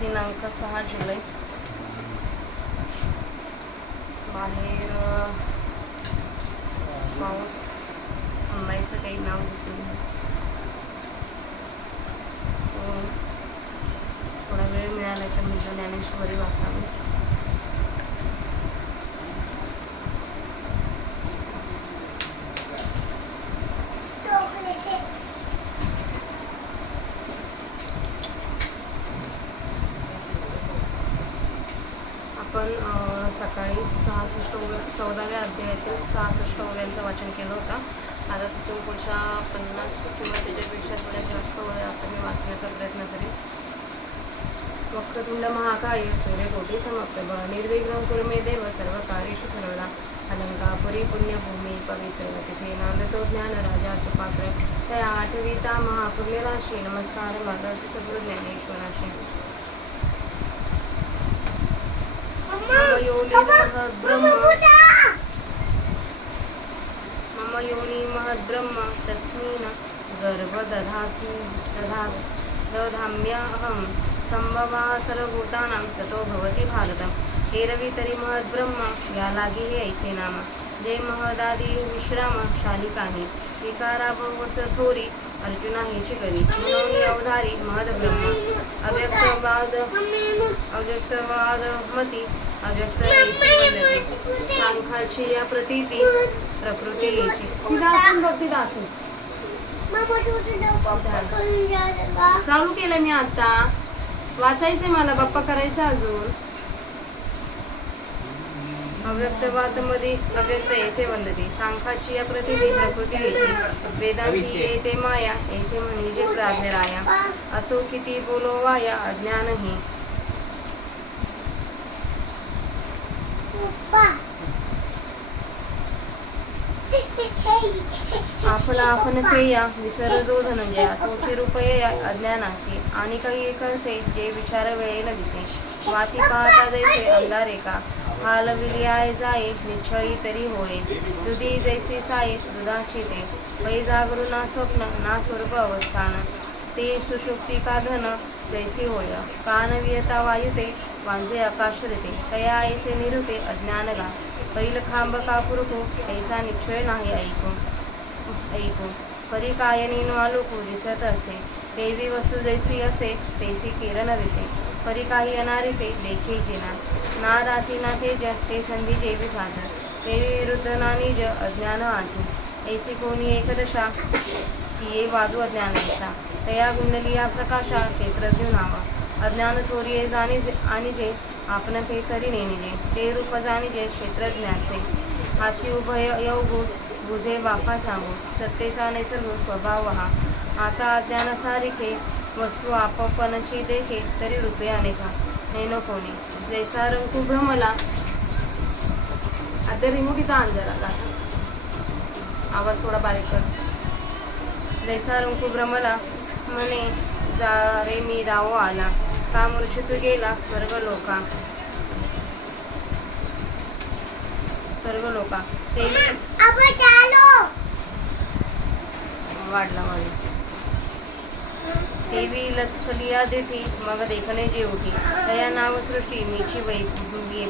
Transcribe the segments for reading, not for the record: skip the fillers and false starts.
दिनांक 6 जुलै. बाहेर पाऊस थांबायचं काही नाव घेत नाही. सो थोडा वेळ मिळाला तर म्हटलं ज्ञानेश्वरी वाचावी. आपण सकाळी 14व्या अध्यायातील 66 ओव्यांचं वाचन केलं होतं. आता तिथून पुढच्या 50 किंवा त्याच्यापेक्षा थोड्या जास्त ओव्या आपण मी वाचण्याचा प्रयत्न करेन. वक्रतुंड महाकाय सूर्यकोटी समप्रभ निर्विघ्नं कुरु मे देव सर्वकार्येषु सर्वदा अलंकापुरी पुण्यभूमी पवित्र तिथे नांदतो ज्ञान राजा सुपात्र त्या आठविता महापुण्यराशी नमस्कार माझा सद्गुरू ज्ञानेश्वराशी. मम योनि महद्ब्रह्म तस्मिन् दधाम्यहं संभवा सर्वभूतानां ततो भवति भारतम्. एरवी तरी महद्ब्रह्म या लागी हे ऐसे नाम जे महदादी विश्राम शालिकाही विकारा बहुवस थोरी अर्जुना हेची करी म्हणून अवधारी महद्ब्रह्म अव्यक्तवाद मती अव्यक्त सांखाची या प्रतीती प्रकृती याची चालू केलं मी आता वाचायचंय मला बाप्पा करायचं अजून. अव्यक्तवाद मध्ये अव्यक्त ऐसे वंदती सांखाची या प्रतीती प्रकृती याची वेदांती येते माया ऐसे म्हणजे प्राज्ञराया असो किती बोलो वाया अज्ञानही. आपला आपण क्रिया विसरजो धनंजया तोचे रूपये अज्ञानासी आणि काही एक असे जे विचार वेळेला दिसे वाती पाहता जैसे अंधारे का हालविलियाय जाये निश्चळी तरी होय दुधी जैसे सायेस दुधाची ते पै जागरू ना स्वप्न ना स्वरूप अवस्थान ते सुषुप्ती का धन जैसी होय कानवियता वायुते वांजे आकाश ऋते तया ऐसे निरुते अज्ञानगा पैल खांब का पुरकू ऐसा निश्चय नाही ऐकू परी कायनी नो आलोकू दिसत असे देवी वस्तू जैसी असे तैसी किरण दिसे परी काही अनारिसे देखी जिना ना राती ना तेज ते संधी जेवी साध देवी विरुद्ध ना निज अज्ञान आधी ऐसी कोणी एकदशा ये वादू अज्ञान ऐसा तया गुंडलिया प्रकाशा क्षेत्रज्ञ नावा अज्ञान थोरिये जाणीजे आणि जे आपण ते करी नेनिजे ते रूप जाणीजे क्षेत्रज्ञाचे हाची उभय येऊ बुझे बापा सांगू सत्तेचा नैसर्ग स्वभाव हा आता अज्ञान सारिखे वस्तू आपोपणची देखे तरी रूपे अनेका नेनो कोणी जैसा रंकू भ्रमला आता रिमोटीचा अंजरा आवाज थोडा बारीक कर. जैसा रंकू भ्रमला म्हणे जा रे मी रावो आला का मूर्छित गेला स्वर्ग लोका ते वाढला माझे देवी लचकलिया देठी मग देखणे जे उठी तया नाव सृष्टी मीची वै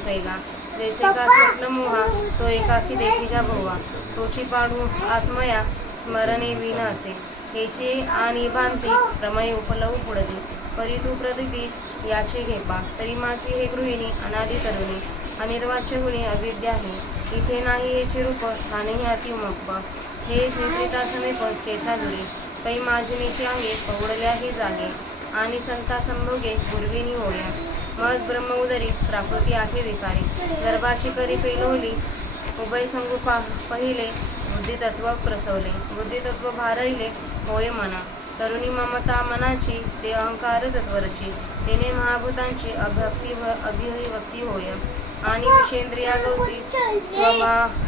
पैगा जैसे का स्वप्न मोहा तो एकाकी देखीच्या भोवा तोची पाडू आत्मया स्मरणे विन असे हेची आणि भांती प्रमय उपलव पुढली परी तू प्रतीती याचे घेपा तरी माझी हे गृहिणी अनादी तरुणी अनिर्वाच्य गुणी अविद्या ही इथे नाही हेचे रूप ठाणेही अतिमप हे निद्रिता समेप चेता दुरी पै माजिनीची अंगे पवडल्याही जागे आणि संता संभोगे पूर्विनी होया मग ब्रह्म उदरी प्राकृती आठे विकारी गर्भाची करी पेलोली उभय संगू पहिले बुद्धितत्व प्रसवले बुद्धितत्व भारले होय मना तरुणी ममता मनाची ते अहंकार तत्वरची तेने महाभूतांची अभिव्यक्ती होय आणि विषेंद्रिया गौसी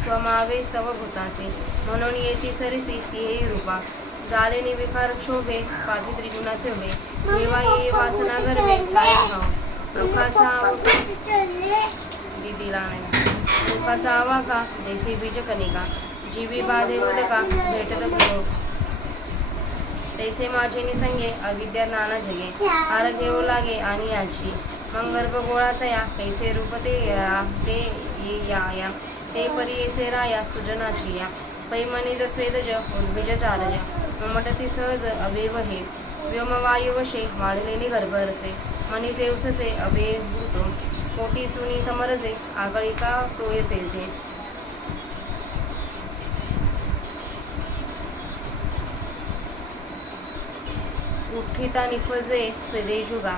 स्वमावे तव भूतासी म्हणून येती सरिसी हेही रूपा झाले निविकार क्षोभे पाठी त्रिगुणाचे उभे देवा ये वासना गर्भे काय भाव दुःखाचा दिदीला नाही दुःखाचा आवाका जैसे बीज कनिका जीवी बाधे उदका भेटत गुरु तैसे माझे निसंगे अविद्या नाना जगे हार घेऊ लागे आणि आजी मग गर्भ गोळा तया कैसे रूप ते ये या ते परी ऐसे राया सुजनाची या पै मनिज स्वेदज उद्भिज चारज ममटती सहज अवेव हे व्योमवायुवशे वाढलेली गर्भरसे मनी देवससे अभेभूतो कोटी सुनी समरजे आगळिका तोयतेजे उठिता निफजे स्वेदेजुगा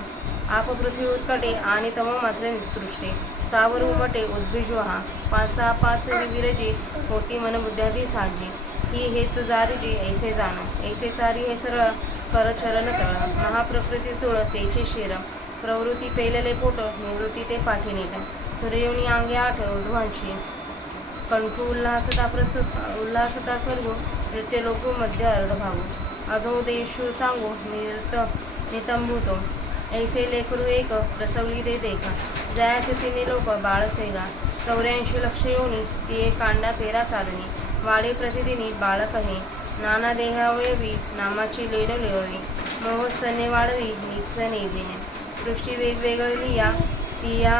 आप पृथ्वी उत्कटे आणि तम मात्र निकृष्टे स्थावर उमटे उद्भिजुहा पाचा पाच विरजी होती मन बुद्ध्यादी साजी ही हे तुजारीजी ऐसे जाण ऐसे चारी हे सरळ कर चरण तळ महाप्रकृती तुळ तेचे शिर प्रवृत्ती पेलेले पोट निवृत्ती ते पाठीनीट सूर्ययोनी अंगे आठ ऊर्ध्वांशी कंठ उल्हासता स्वर्ग नृत्य लोक मध्य अर्धभागू अधो देशू सांगू नितंभूतो ऐसे लेकरू एक प्रसवली दे देखा जयाचे तिने लोक बाळसेगा 84 लक्ष योनी ती एक कांडा 13 साधनी वाडे प्रतिदिनी बाळक हे नाना देहावयवी नामाची लेड लिळवी मोहस्तने वाढवी नीच नेविने दृष्टी वेगवेगळी ती या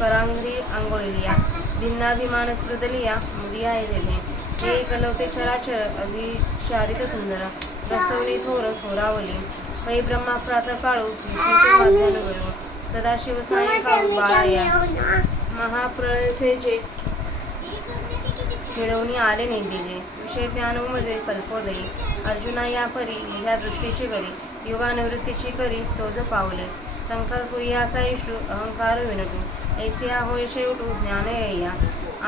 करांगरी आंघोळिया भिन्नाभिमान सृदलिया मुदिया येलेले हे कलवते चराचर अभिचारित सुंदर रसवली थोर थोरावली पै ब्रह्मा प्रातः काळू विष्णू सदाशिव सायंकाळ बाळाया महाप्रळसेचे मिळवणी आले नेंदिले विषय ज्ञानोमजे कल्पोदयी अर्जुना या परी ह्या दृष्टीची करी युगानिवृत्तीची करी चोज पावले संकल्प याचा इष्टू अहंकार विनटू ऐसे होय शेवटू ज्ञान येया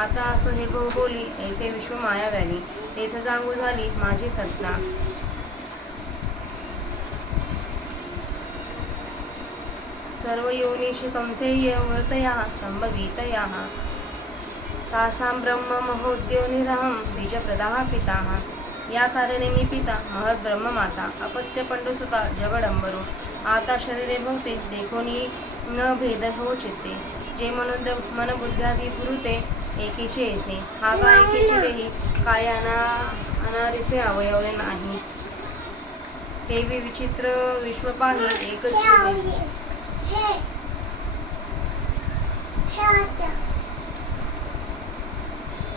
आता असो हे बोली ऐसे विश्व माया व्याली तेथ जांगू झाली माझी सत्ता सर्व योनिषु कमथेय वर्तया संभवितया तासां ब्रह्म महोद्योनिरहं बीजप्रदाः पिताः या कारणे मी पिता महत् ब्रह्म माता अपत्य पंडुसुता जगडंबरू आता शरीरे भोवते देखोनी न भेद हो चित्ते जे मन बुद्ध्यादी पुरुते एकीचे येते हा गा एकीचे देही काय अनारिसे अवयवले नाही ते विचित्र विश्व पाही एकच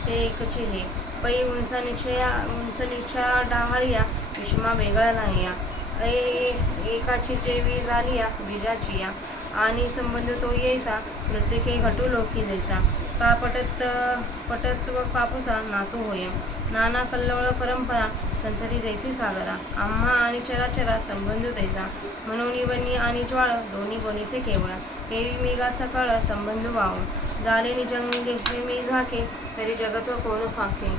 ते एकचे हे पै उंच निच्या डाहाळिया विषमा वेगळा नाही या एकाची जेवी झाली या बीजाची या आणि संबंध तो येईसा प्रत्येके घटू लोकी जैसा का पटत्व कापुसा नातू होय नाना कल्लोळ परंपरा संतरी जैसी सागरा आम्हा आणि चराचरा संबंध तैसा म्हणून वनी आणि ज्वाळ दोन्ही बनीचे केवळ केवी मी गा सकाळ संबंध वाहून झाले निजंगे हे मी झाके तरी जगत्व कोण फाके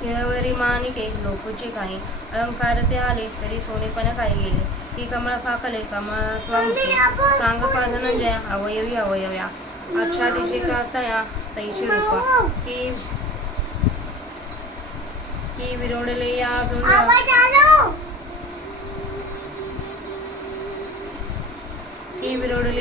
केळवरी मानिके लोकचे काही अलंकार ते आले तरी सोनेपण काय गेले ती कमळ फाकले कमळत्वांके सांग पाधनंजया अवयवी अवयव्या आच्छादिजे कातया तैची रूप की विरोडले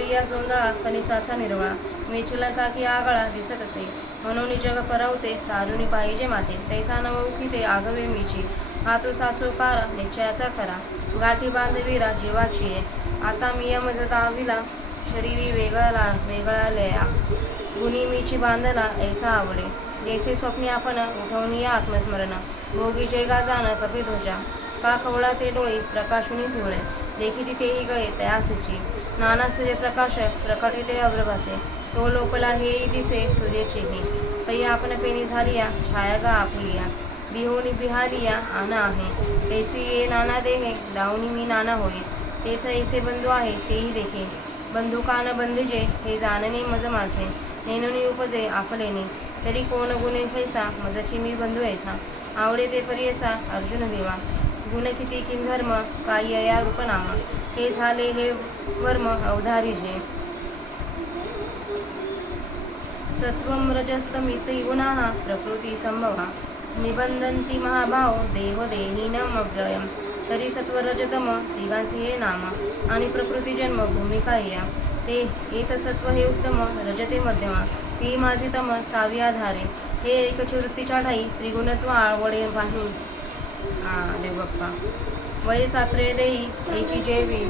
या जोंधळा कनिसाचा निर्वळा मेचुला की आगळा दिसत असे म्हणून जग परावते सारुनी पाहिजे माते तैसा नवखी ते आगवे मीची हातू सासू कार निश्चयाचा खरा गाठी बांधवीरा जीवाची आता मियम जताविला शरीरी वेगळा लया गुणी मीची बांधला ऐसा आवडे जैसे स्वप्नी आपण उठवणी आत्मस्मरण भोगी जय गाजान कपिध्वजा का कवळा ते डोळे प्रकाशुनी पिवळे देखी तेही गळे तयासीची नाना सूर्यप्रकाश प्रकटे ते अग्रभासे तो लोकला हेही दिसे सूर्यचेही पै आपण पेनी झालिया छाया गा आपुलिया बिहोनी बिहालिया आना आहे तैसी ये नाना देहे दावणी मी नाना होई तेथ ऐसे बंधू आहे तेही देखे बंधुकान बंधुजे हे जाणणे मज माझे नेनुनी उपजे आपलेने तरी कोण गुणे कैसा मजची मी बंधू ऐसा आवडे ते परी असा अर्जुन देवा गुण किती किंधर्म काही अया रूपनामा हे झाले हे वर्म अवधारिजे सत्वम रजस्तमिति गुणाः प्रकृती संभवा निबंधन्ति महाभाव देहो देहिनम अव्ययम तरी सत्वरजतम तिघांसी हे नाम आणि प्रकृती जन्म भूमिका या ते एक सत्व हे उत्तम रजते मध्यमा ती माझी तम सावी आधारे हे एकची वृत्तीच्या ठाई त्रिगुणत्व आवडे पाहून बाप्पा. वय सात्रे देई एकी जेवी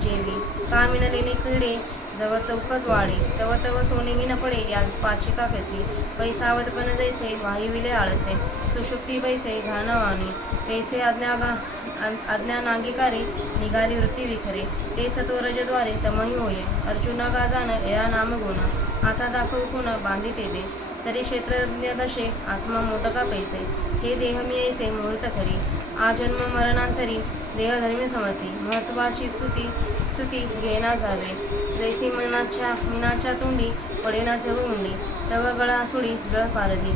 जेवी का मिनलेली क्रीडे जव चौकत वाढे तव तव सोनेही न पडे या पाचिका कसी पैसावतपण जैसे वाहिविले आळसे सुषुप्ती बैसे घाणवाणी तैसे आज्ञा नांगीकारे निघाली वृत्ती विखरे ते सत्वरजद्वारे तमही होये अर्जुना गाजान या नाम गुण आता दाखवू पुन्हा बांधी ते दे तरी क्षेत्रज्ञ दशे आत्मा मोटका पैसे हे देह मी ऐसे मुहूर्त खरी आजन्म मरणांतरी देहधर्मी समसी महत्वाची स्तुती घेना जावे जैसी मीनाच्या तोंडी पडेना जवळ मुंडी तव गळा सुडी जळ पारदी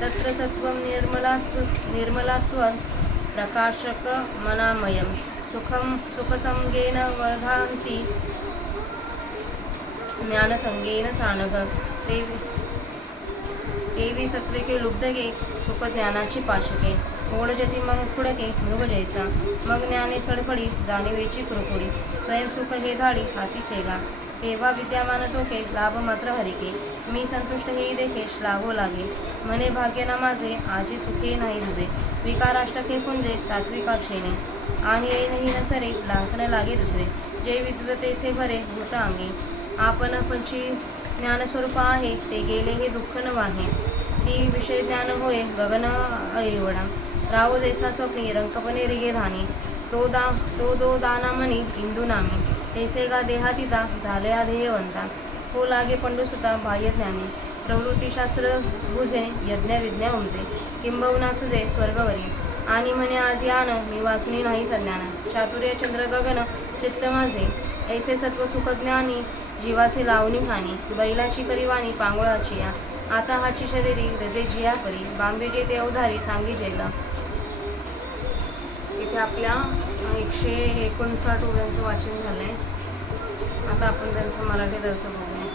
तत्र सत्वं निर्मलात्व प्रकाशक मनामयम सुखसंगेन वधांती ज्ञानसंगेन चाणक तेवी सत्विके लुब्धके सुख ज्ञानाची पाशके ओढजती मग फुडके मृग जैसा मग ज्ञाने चडपडी जाणीवेची कुरकुडी स्वयंसुख हे धाडी हाती चेगा तेव्हा विद्यमान तोके लाभ मात्र हरिके मी संतुष्ट हेही देखे श्लाघो लागे म्हणे भाग्य ना माझे आजी सुखे नाही तुझे विकाराष्टके पुंजे सात्विका क्षेने आणि येईनही न सरे लाखन लागे दुसरे जे विद्वतेचे भरे भूत अंगे आपण पंची ज्ञानस्वरूप आहे ते गेले हे दुःख न वाहे ती विषय ज्ञान होय गगन एवढा राहो जैसा स्वप्नी रंकपणे रिगे धानी तो दो दानामणी इंदू नामी तैसे गा देहातीता झाले ध्येयवंता हो लागे पंडुसुता बाह्य ज्ञानी प्रवृत्तीशास्त्र बुजे यज्ञ विज्ञा उमजे किंबहुना सुजे स्वर्गवरी आणि म्हणे आज यान मी वाचुनी नाही सज्ञान चातुर्य चंद्र गगन चित्त माझे ऐसे सत्व सुखज्ञानी जीवाचे लावणी खाणी बैलाची करीवाणी पांगुळाची या आता हाची शरीरी रजे जिया करी बांबीजे ते अवधारी सांगी जेला. इथे आपल्या 159 ओव्यांचं वाचन झालंय. आता आपण त्यांचं मराठी अर्थ बघूया.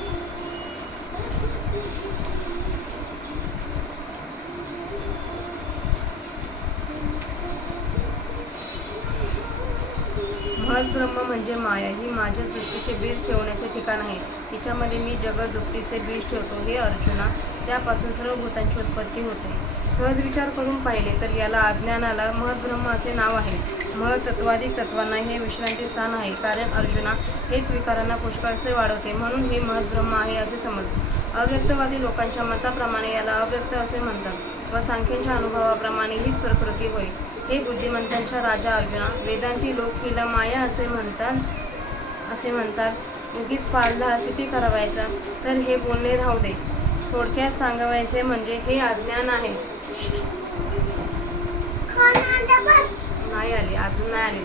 महद्ब्रह्म म्हणजे माया ही माझ्या सृष्टीचे बीज ठेवण्याचे ठिकाण आहे. तिच्यामध्ये मी जगत दुप्तीचे बीज ठेवतो. हे अर्जुना, त्यापासून सर्व भूतांची उत्पत्ती होते. सहज विचार करून पाहिले तर याला अज्ञानाला महद्ब्रह्म असे नाव आहे. महत्त्वाधिक तत्वांना हे विश्रांती स्थान आहे. कारण अर्जुना, हेच विकारांना पुष्कळसे वाढवते, म्हणून हे महद्ब्रह्म आहे असे समज. अव्यक्तवादी लोकांच्या मताप्रमाणे याला अव्यक्त असे म्हणतात व सांख्यांच्या अनुभवाप्रमाणे हीच प्रकृती होय. हे बुद्धिमंतांच्या राजा अर्जुना, वेदांती लोक हिला माया असे म्हणतात. उगीच पाळला किती करावायचा. तर हे बोलणे राहू दे. थोडक्यात सांगायचे म्हणजे हे अज्ञान आहे. अजून नाही आले.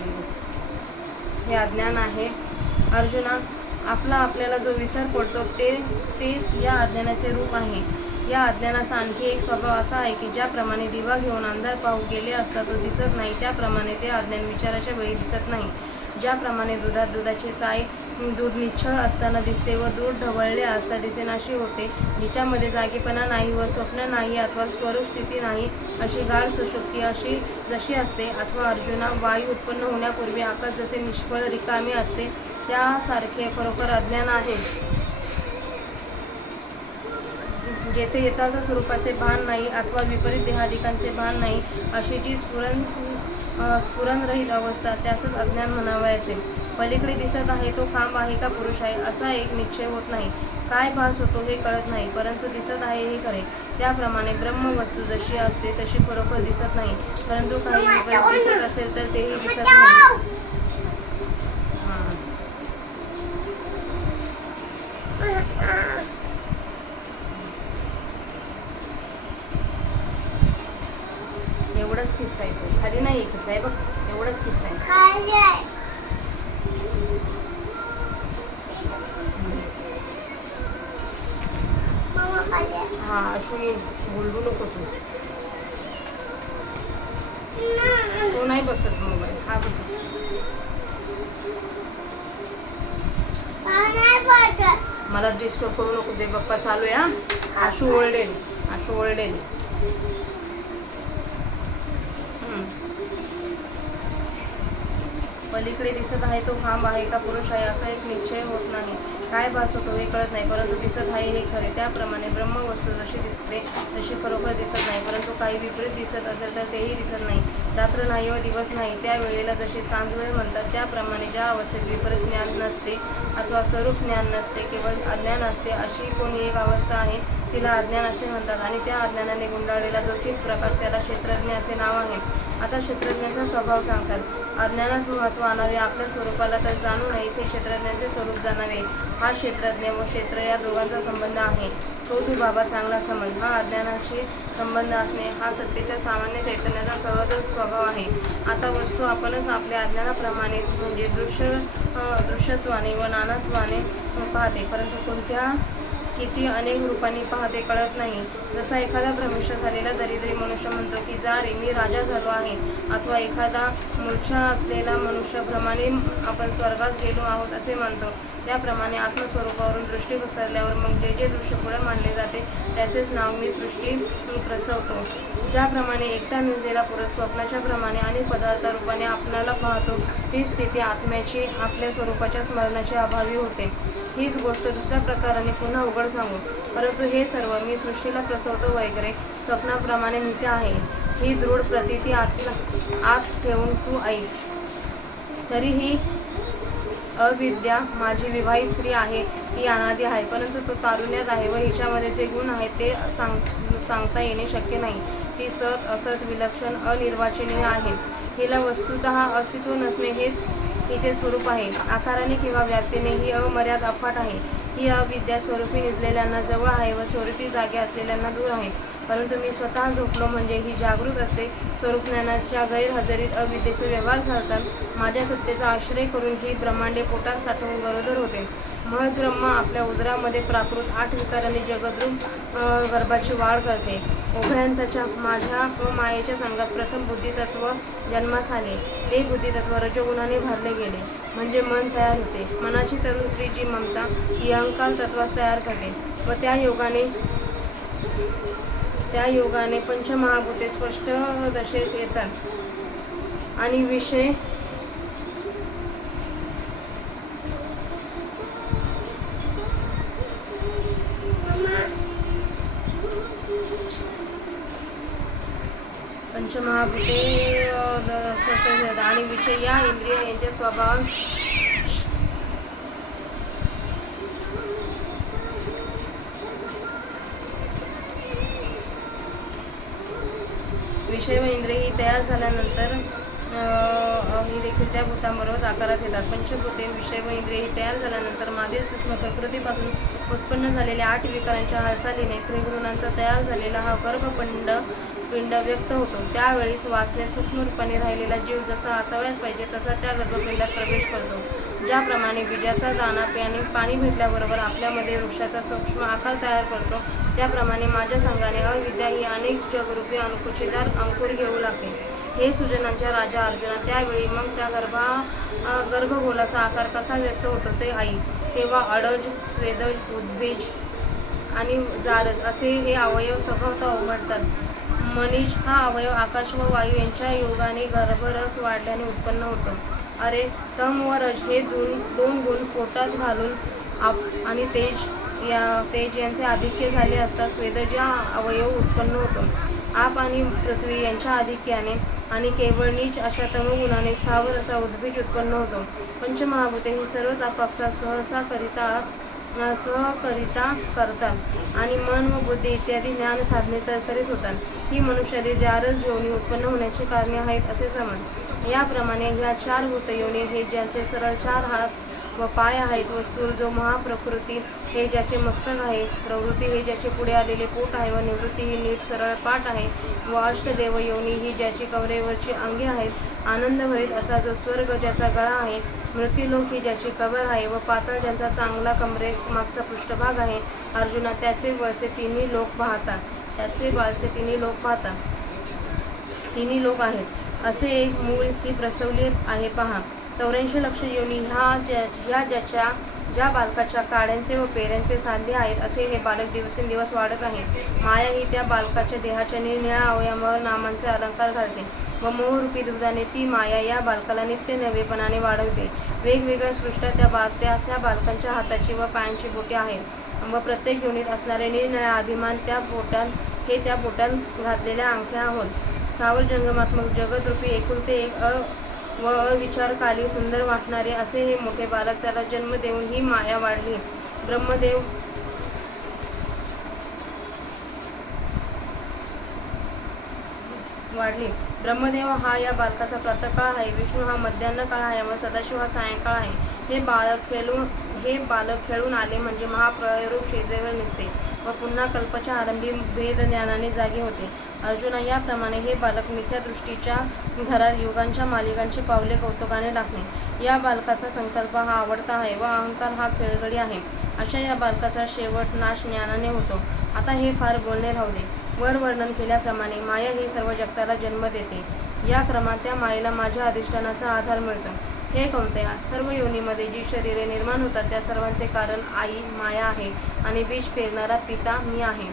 हे अज्ञान आहे. अर्जुना, आपल्याला जो विसर पडतो तेच या अज्ञानाचे रूप आहे. या अज्ञानाचा आणखी एक स्वभाव असा आहे की ज्याप्रमाणे दिवा घेऊन अंधार पाहू गेले असता तो दिसत नाही, त्याप्रमाणे ते अज्ञान विचाराच्या वेळी दिसत नाही. ज्याप्रमाणे दुधाची साय दूध निश्चळ असताना दिसते व दूध ढवळले असता दिसेनाशी होते, जिच्यामध्ये जागेपणा नाही व स्वप्न नाही अथवा स्वरूप स्थिती नाही, अशी गाढ सुषुप्ती जशी असते, अथवा अर्जुना, वायू उत्पन्न होण्यापूर्वी आकाश जसे निष्फळ रिकामे असते, त्यासारखे खरोखर अज्ञान आहे. जेथे यथार्थ स्वरूपाचे भान नाही अथवा विपरीत देहादिकांचे भान नाही, अशी जी स्फुरणरहित अवस्था, त्यासच अज्ञान म्हणावयाचे. पलीकडे दिसत आहे तो खांब आहे का पुरुष आहे असा एक निश्चय होत नाही. काय भास होतो हे कळत नाही, परंतु दिसत आहे हे खरे. त्याप्रमाणे ब्रह्मवस्तू जशी असते तशी खरोखर दिसत नाही, परंतु काही विपरीत दिसत असेल तर तेही दिसत नाही. एवढाच किस्सा आहे. तो खाली नाही किस्सा आहे बघ, एवढाच किस्सा आहे. हा अशू बोलू नको तू नाही बसत मोबाईल. हा बसत मला डिस्टर्ब करू नको दे. बाप्पा चालू आहे. हा आशू ओरडेल. पलीकडे दिसत आहे तो खांब आहे का पुरुष आहे असा एक निश्चय होत नाही. काय भास होतो हे कळत नाही, परंतु दिसत आहे हे खरे. त्याप्रमाणे ब्रह्मवस्तू जशी दिसते तशी खरोखर दिसत नाही, परंतु काही विपरीत दिसत असेल तर तेही दिसत नाही. रात्र नाही व दिवस नाही, त्या वेळेला जशी सांजवेळ म्हणतात, त्याप्रमाणे ज्या अवस्थेत विपरीत ज्ञान नसते अथवा स्वरूप ज्ञान नसते, केवळ अज्ञान असते, अशी कोणी एक अवस्था आहे, तिला अज्ञान असे म्हणतात. आणि त्या अज्ञानाने गुंडाळलेला जो चित प्रकाश, त्याला क्षेत्रज्ञ असे नाव आहे. आता क्षेत्रज्ञाचा स्वभाव सांगतात. अज्ञानास महत्त्व आणावे आपल्या स्वरूपाला तर जाणू नये, ते क्षेत्रज्ञाचे स्वरूप जाणावे. हा क्षेत्रज्ञ व क्षेत्र या दोघांचा संबंध आहे, तो तू बाबा चांगला समज. हा अज्ञानाशी संबंध असणे हा सत्तेच्या सामान्य चैतन्याचा सहज स्वभाव आहे. आता वस्तू आपणच आपल्या अज्ञानाप्रमाणे म्हणजे दृश्यत्वाने व नानात्वाने पाहते, परंतु कोणत्या किती अनेक रूपांनी पाहते कळत नाही. जसा एखादा भ्रमिष्ठ झालेला दरिद्री मनुष्य म्हणतो की जा रे मी राजा झालो आहे, अथवा एखादा मूर्छा असलेला मनुष्य भ्रमाने आपण स्वर्गास गेलो आहोत असे मानतो. त्याप्रमाणे आत्मस्वरूपावरून दृष्टी पसरल्यावर मग जे जे दृश्य पुढे मांडले जाते त्याचेच नाव मी सृष्टी प्रसवतो. ज्याप्रमाणे एकटा निजलेला पुरुष स्वप्नाच्या प्रमाणे आणि पदार्थ रूपाने आपणाला पाहतो, ती स्थिती आत्म्याची आपल्या स्वरूपाच्या स्मरणाची अभावी होते. हीच गोष्ट दुसऱ्या प्रकाराने पुन्हा उघड सांगू, परंतु हे सर्व मी सृष्टीला प्रसवतो वगैरे स्वप्नाप्रमाणे नित्य आहे, ही दृढ प्रतीती आत ठेवून तू ऐक. तरीही अविद्या माझी विवाहित स्त्री आहे, ती अनादी आहे, परंतु तो तारुण्यात आहे व हिच्यामध्ये जे गुण आहेत ते सांगता येणे शक्य नाही. ती सत असत विलक्षण अनिर्वाचनीय आहे. हिला वस्तुतः अस्तित्व नसणे हेच हिचे स्वरूप आहे. आकाराने किंवा व्याप्तीने ही अमर्याद अफाट आहे. ही अविद्या स्वरूपी निजलेल्यांना जवळ आहे व स्वरूपी जागे असलेल्यांना दूर आहे. परंतु मी स्वतः झोपलो म्हणजे ही जागृत असते. स्वरूप ज्ञानाच्या गैरहजेरीत अविद्येचे व्यवहार चालतात. माझ्या सत्तेचा आश्रय करून ही ब्रह्मांडे पोटात साठवून गरोदर होते. महद्ब्रह्म आपल्या उदरामध्ये प्राकृत 8 विकारांनी जगद्रूप गर्भाची वाढ करते. उभयांच्या माझ्या व मायेच्या संघात प्रथम बुद्धितत्व जन्मास आले. ते बुद्धितत्व रजोगुणाने भरले गेले म्हणजे मन तयार होते. मनाची तरुण स्त्री जी ममता ही अहंकार तत्वास तयार करते व त्या योगाने पंचमहाभूते स्पष्ट दशेस येतात आणि विषय आणि विषय या इंद्रिय यांच्या स्वभाव विषय व इंद्रिय ही तयार झाल्यानंतर ही देखील त्या भूतांबरोबर आकारास येतात. पंचभूते विषय व इंद्रिय ही तयार झाल्यानंतर मागील सूक्ष्म प्रकृतीपासून उत्पन्न झालेल्या 8 विकारांच्या हालचालीने त्रिगुणांचा तयार झालेला हा गर्भपिंड व्यक्त होतो. त्यावेळीच वासनेत सूक्ष्म रूपाने राहिलेला जीव जसा असाव्यास पाहिजे तसा त्या गर्भपिंडात प्रवेश करतो. ज्याप्रमाणे बीजाचा दाणा पाणी भेटल्याबरोबर आपल्यामध्ये वृक्षाचा सूक्ष्म आकार तयार करतो, त्याप्रमाणे माझ्या संघाने अविद्या ही अनेक जगरूपी अनुकुचीदार अंकुर घेऊ लागते. हे सुजनांच्या राजा अर्जुना, त्यावेळी मग त्या गर्भगोलाचा आकार कसा व्यक्त होतो ते ऐक. तेव्हा अडज, स्वेदज, उद्भिज आणि जारज असे हे अवयव स्वभावतः उमटतात. मनीष हा अवयव आकाश व वायू यांच्या योगाने गर्भरस वाढल्याने उत्पन्न होतो. अरे तम व रज हे दोन गुण पोटात घालून आणि तेज यांचे आधिक्य झाले असता स्वेदज हा अवयव उत्पन्न होतो. आप आणि पृथ्वी यांच्या आधिक्याने आणि केवळ नीच अशा तमोगुणाने स्थावर असा उद्भिज उत्पन्न होतो. पंचमहाभूते ही सर्वच आपापसात सहकरिता करतात आणि मन व बुद्धी इत्यादी ज्ञान साधने तर करीत होतात. ही मनुष्यादी जारज योनी उत्पन्न होण्याची कारणे आहेत असे समज. याप्रमाणे ह्या 4 भूतयोनी हे ज्यांचे सरळ 4 हात व पाय आहेत व स्थूल जो महाप्रकृती हे ज्याचे मस्तक आहे, प्रवृत्ती हे ज्याचे पुढे आलेले पोट आहे व निवृत्ती ही नीट सरळ पाठ आहे व अष्टदेव योनी ही ज्याची कवरेवरची अंगे आहेत, आनंदभरीत असा जो स्वर्ग ज्याचा गळा आहे, मृत्यूलोक ही ज्याची कबर आहे व पाताळ ज्यांचा चांगला कमरे मागचा पृष्ठभाग आहे. अर्जुना त्याचे वळसे तिन्ही लोक पाहतात. तिन्ही लोक आहेत असे एक मूल ही प्रसवली आहे पहा. 84 लक्ष योनी ह्या ज्याच्या ज्या बालकाच्या काड्यांचे व पेऱ्यांचे सांधे आहेत असे हे बालक दिवसेंदिवस वाढत आहे. माया ही त्या बालकाच्या देहाच्या निरनिळ्या अवयवांवर नामांचे अलंकार घालते व मोहरूपी दुधाने ती माया या बालकाला नित्य नवेपणाने वाढवते. वेगवेगळ्या सृष्ट्या त्या बालकांच्या हाताची व पायांची बोटे आहेत व प्रत्येक योनीत असणारे निरनिळ्या अभिमान त्या पोटात घातलेल्या अंगठ्या आहोत. स्थावर जंगमात्मक जगदरूपी एकुलते एक व अविचारकाली सुंदर वाटणारे असे हे मोठे बालक, त्याला जन्म देऊन ही माया वाढली. ब्रह्मदेव हा या बालकाचा प्रातःकाळ आहे, विष्णू हा मध्यान्ह काळ आहे व सदाशिव हा सायंकाळ आहे. हे बालक खेळून आले म्हणजे महाप्रळयरूप शेजेवर निसते व पुन्हा कल्पाच्या आरंभी भेदज्ञानाने जागे होते. अर्जुना, याप्रमाणे हे बालक मिथ्यादृष्टीच्या घरात युगांच्या मालिकांची पावले कौतुकाने टाकणे. या बालकाचा संकल्प हा आवडता आहे व अहंकार हा खेळगडी आहे. अशा या बालकाचा शेवट नाश ज्ञानाने होतो. आता हे फार बोलणे राहू दे. वर वर्णन केल्याप्रमाणे माया ही सर्व जगताला जन्म देते. या क्रमात त्या मायेला माझ्या अधिष्ठानाचा आधार मिळतो. हे कौंतेया, सर्व योनीमध्ये जी शरीरे निर्माण होतात त्या सर्वांचे कारण आई माया आहे आणि बीज पेरणारा पिता मी आहे.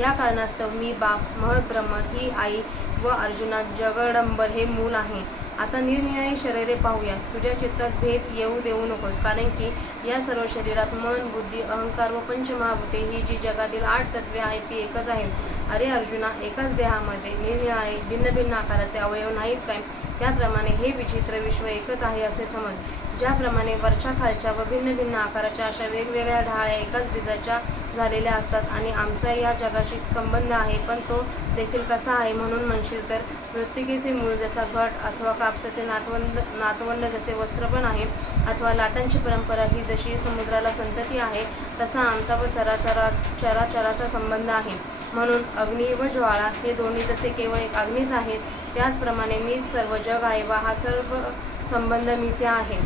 या कारणास्तव मी बाप, महत ब्रह्म ही आई व अर्जुना जगदंबर हे मूल आहे. आता निरनिराळी शरीरे पाहूया. तुझ्या चित्तात भेद येऊ देऊ नकोस, कारण की या सर्व शरीरात मन, बुद्धी, अहंकार व पंचमहाभूते ही जी जगातील 8 तत्वे आहेत ती एकच आहेत. अरे अर्जुना, एकाच देहामध्ये निरनिराळे भिन्न भिन्न आकाराचे अवयव नाहीत काय? त्याप्रमाणे हे विचित्र विश्व एकच आहे असे समज. ज्याप्रमाणे वरच्या खालच्या व भिन्न भिन्न आकाराच्या अशा वेगवेगळ्या ढाळ्या एकाच बीजाच्या झालेल्या असतात आणि आमचा या जगाशी संबंध आहे, पण तो देखील कसा आहे म्हणून म्हणशील तर मृत्तिकेचे मूळ जसा घट अथवा कापसाचे नातवंड जसे वस्त्रपण आहे अथवा लाटांची परंपरा ही जशी समुद्राला संतती आहे तसा आमचा व चराचराचा संबंध आहे. म्हणून अग्नी व ज्वाळा हे दोन्ही जसे केवळ एक अग्नीच आहेत, त्याचप्रमाणे मीच सर्व जग आहे व हा सर्व संबंध मिथ्या आहे.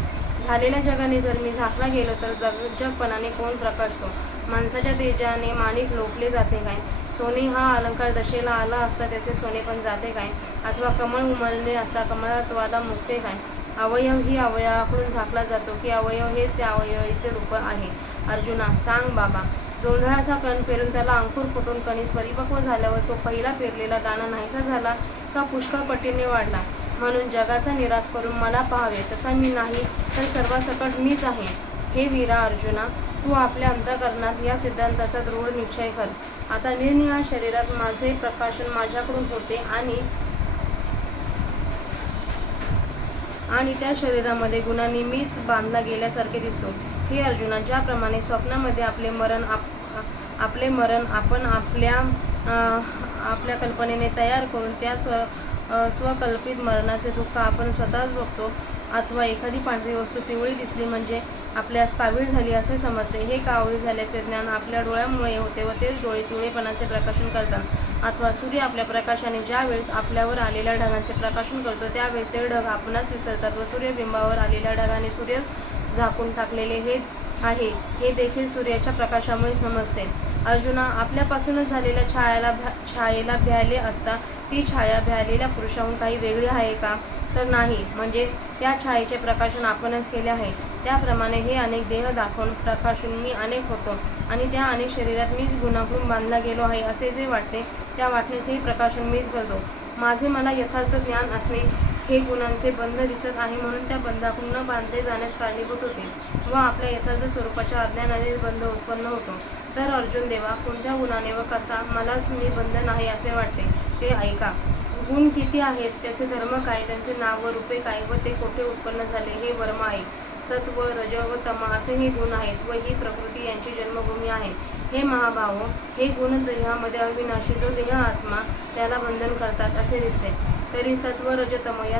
झालेल्या जगाने जर मी झाकला गेलो तर जगपणाने कोण प्रकाशतो? माणसाच्या तेजाने माणिक लोपले जाते काय? सोने हा अलंकार दशेला आला असता त्याचे सोने पण जाते काय? अथवा कमळ उमलले असता कमळत्वाला मुक्ते काय? अवयव ही अवयवाकडून झाकला जातो की अवयव हेच त्या अवयवाचे रूप आहे? अर्जुना, सांग बाबा. जोंधळाचा कण पेरून त्याला अंकुर फुटून कणीस परिपक्व झाल्यावर तो पहिला पेरलेला दाणा नाहीसा झाला का पुष्कळ पटीने वाढला? म्हणून जगाचा निराश करून मला पाहावे तसा मी नाही तर सर्वांसकट मीच आहे. हे वीरा अर्जुना, तू आपल्या अंतःकरणात या सिद्धांताचा दृढ निश्चय कर. आता निरनिराळ्या शरीरात माझे प्रकाशन माझ्याकडून होते आणि त्या शरीरामध्ये गुणांनी मीच बांधला गेल्यासारखे दिसतो. हे अर्जुना, ज्याप्रमाणे स्वप्नामध्ये आपले मरण आपण आपल्या कल्पनेने तयार करून त्या स्वकल्पित मरणाचे दुःख आपण स्वतःच बघतो, अथवा एखादी पांढरी वस्तू पिवळी दिसली म्हणजे आपल्यास कावीळ झाली असे समजते. हे कावीळ झाल्याचे ज्ञान आपल्या डोळ्यांमुळे होते व तेच डोळे पिवळेपणाचे प्रकाशन करतात. अथवा सूर्य आपल्या प्रकाशाने ज्या वेळेस आपल्यावर आलेल्या ढगांचे प्रकाशन करतो त्यावेळेस ते ढग आपणास विसरतात व सूर्यबिंबावर आलेल्या ढगाने सूर्यच झाकून टाकलेले हे आहे हे देखील सूर्याच्या प्रकाशामुळे समजते. अर्जुना, आपल्यापासूनच झालेल्या छायेला भ्याले असता ती छाया भ्यालेल्या पुरुषाहून काही वेगळी आहे का? तर नाही. म्हणजे त्या छायेचे प्रकाशन आपणच केले आहे. त्याप्रमाणे हे अनेक देह दाखवून प्रकाशून मी अनेक होतो आणि त्या अनेक शरीरात मीच गुणाकडून बांधला गेलो आहे असे जे वाटते त्या वाटण्याचेही प्रकाशन मीच करतो. माझे मला यथार्थ ज्ञान असणे हे गुणांचे बंध दिसत आहे म्हणून त्या बंधाकडून न बांधले जाण्यास कारणीभूत होते व आपल्या यथार्थ स्वरूपाच्या अज्ञानाने बंध उत्पन्न होतो. तर अर्जुन देवा, कोणत्या गुणाने व कसा मलाच मी बंध नाही असे वाटते ते ऐका. गुण किती आहेत, त्याचे धर्म काय, त्यांचे नाव व रूपे काय व ते कोठे उत्पन्न झाले हे वर्म आहे. सत्व, रज व तम असे हे गुण आहेत व ही प्रकृती यांची जन्मभूमी आहे. हे महाभावो, हे गुण देहामध्ये अविनाशी जो देह आत्मा त्याला बंधन करतात असे दिसते. तरी सत्व, रज, तम या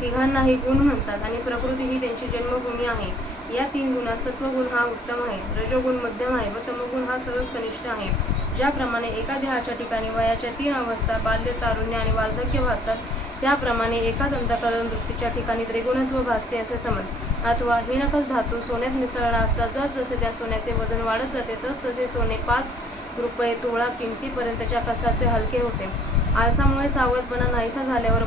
तिघांनाही गुण म्हणतात आणि प्रकृती ही त्यांची जन्मभूमी आहे. या 3 गुणात सत्वगुण हा उत्तम आहे, रजोगुण मध्यम आहे व तमगुण हा सहज कनिष्ठ आहे. ज्याप्रमाणे एका देहाच्या ठिकाणी वयाच्या 3 अवस्था बाल्य, तारुण्य आणि वार्धक्य भासतात त्याप्रमाणे एकाच अंतःकरण वृत्तीच्या ठिकाणी त्रिगुणत्व भासते असे समज. अथवा हिनकच धातू सोन्यात मिसळला असता जसजसे त्या सोन्याचे वजन वाढत जाते तसतसे सोने 5 रुपये तोळा किमतीपर्यंतच्या कसाचे हलके होते. आळसामुळे सावधपणा नाहीसा झाल्यावर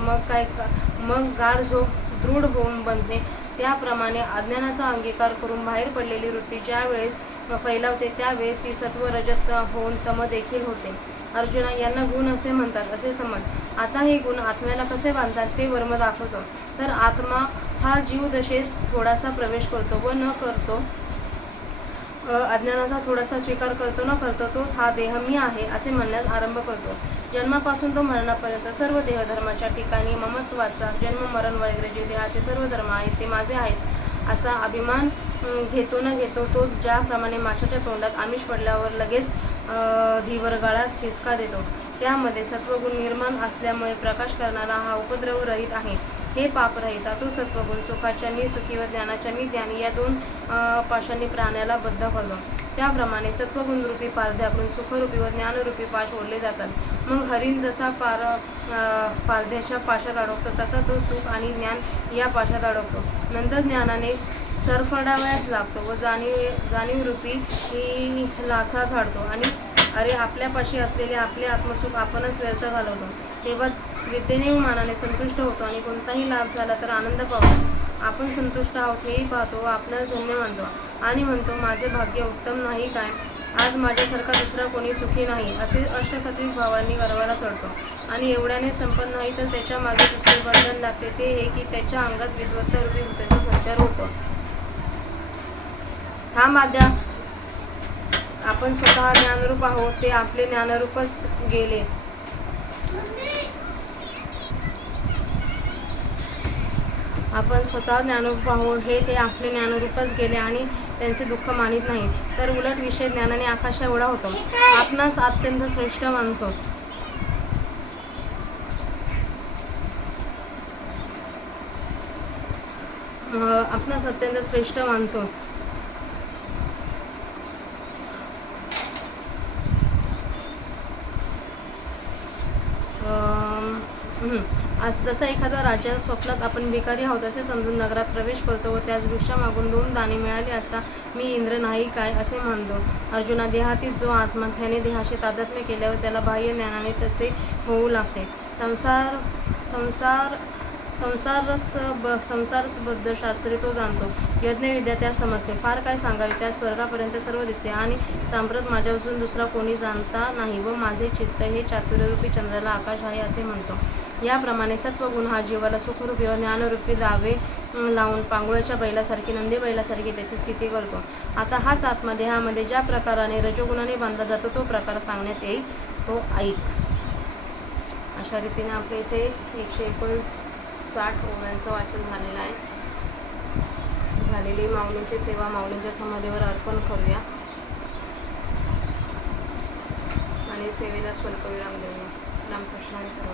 मग गाढ झोप दृढ होऊन बनते त्याप्रमाणे अज्ञानाचा अंगीकार करून बाहेर पडलेली वृत्ती ज्या वेळेस फैलावते त्यावेळेस ती सत्व रजत होऊन तम देखील होते. अर्जुना, यांना गुण असे म्हणतात असे समज. आता हे गुण आत्म्याला कसे बांधतात ते वर्म दाखवतो. तर आत्मा हा जीवदशेत थोडासा प्रवेश करतो व न करतो, अज्ञानाचा थोडासा स्वीकार करतो न करतो, तोच हा देह मी आहे असे म्हणण्यास आरंभ करतो. जन्मापासून तो मरणापर्यंत सर्व देहधर्माच्या ठिकाणी ममत्वाचा जन्म मरण वगैरे जे देहाचे सर्व धर्म आहेत ते माझे आहेत असा अभिमान घेतो न घेतो, तो ज्याप्रमाणे माशाच्या तोंडात आमिष पडल्यावर लगेच धीवरगाळास हिसका देतो, त्यामध्ये सत्वगुण निर्माण असल्यामुळे प्रकाश करणारा हा उपद्रव रहित आहे. हे पापरहिता तो सत्वगुण सुखाच्या मी सुखी व ज्ञानाच्या मी ज्ञानी या दोन पाशांनी प्राण्याला बद्ध करतो. त्याप्रमाणे सत्वगुण रूपी पारध्याकडून सुखरूपी व ज्ञानरूपी पाश ओढले जातात. मग हरिण जसा पारध्याच्या पाशात अडकतो तसा तो सुख आणि ज्ञान या पाशात अडकतो. नंतर ज्ञानाने चरफडावयास लागतो व जाणीवरूपी लाथा झाडतो आणि अरे आपल्यापाशी असलेले आपले आत्मसुख आपणच व्यर्थ घालवतो. तेव्हा विद्येने व मानाने संतुष्ट होतो आणि कोणताही लाभ झाला तर आनंद पावतो. आपण संतुष्ट आहोत हेही पाहतो व आपणास धन्य मानतो आणि म्हणतो माझे भाग्य उत्तम नाही काय, आज माझ्यासारखा दुसरा कोणी सुखी नाही असे अष्टसात्विक भावांनी गर्वाला चढतो. आणि एवढ्याने संपन्न नाही तर त्याच्या मागे दुसरे बंधन लागते, ते हे की त्याच्या अंगात विद्वत्ता रूपी भूताचा संचार होतो. हा माद्या आपण स्वतः ज्ञानरूप आहोत, ते आपले ज्ञानरूपच गेले. आपण स्वतः ज्ञानरूप आहोत हे ते आपले ज्ञानरूपच गेले आणि त्यांचे दुःख मानित नाही, तर उलट विषय ज्ञानाने आकाश एवढा होतो. आपणास अत्यंत श्रेष्ठ मानतो. आपणास अत्यंत श्रेष्ठ मानतो. जसा एखादा राजा स्वप्नात आपण भिकारी आहोत असे समजून नगरात प्रवेश करतो व त्याच भिक्षामागून 2 दाणे मिळाले असता मी इंद्र नाही काय असे म्हणतो. अर्जुना, देहातीत जो आत्मा त्याने देहाशी तादात्म्य केल्यावर त्याला बाह्य ज्ञानाने तसे होऊ लागते. संसारबद्ध शास्त्रे तो जाणतो. यज्ञविद्या त्यास समजते. फार काय सांगावे, त्यास स्वर्गापर्यंत सर्व दिसते आणि सांप्रत माझ्यापासून दुसरा कोणी जाणता नाही व माझे चित्त हे चातुर्यरूपी चंद्राला आकाश आहे असे म्हणतो. याप्रमाणे सत्वगुण हा जीवाला सुखरूपी व ज्ञानरूपी दावे लावून पांगुळ्याच्या बैलासारखी नंदी बैलासारखी त्याची स्थिती करतो. आता हाच आत्मा देहामध्ये ज्या प्रकाराने रजोगुणाने बांधला जातो तो प्रकार सांगण्यात येईल, तो ऐक. अशा रीतीने आपल्या इथे 159 ओव्यांचं वाचन झालेलं आहे. झालेली माऊलींची सेवा माऊलींच्या समाधीवर अर्पण करूया आणि सेवेला स्वल्पविराम देऊया. रामकृष्ण सर्व.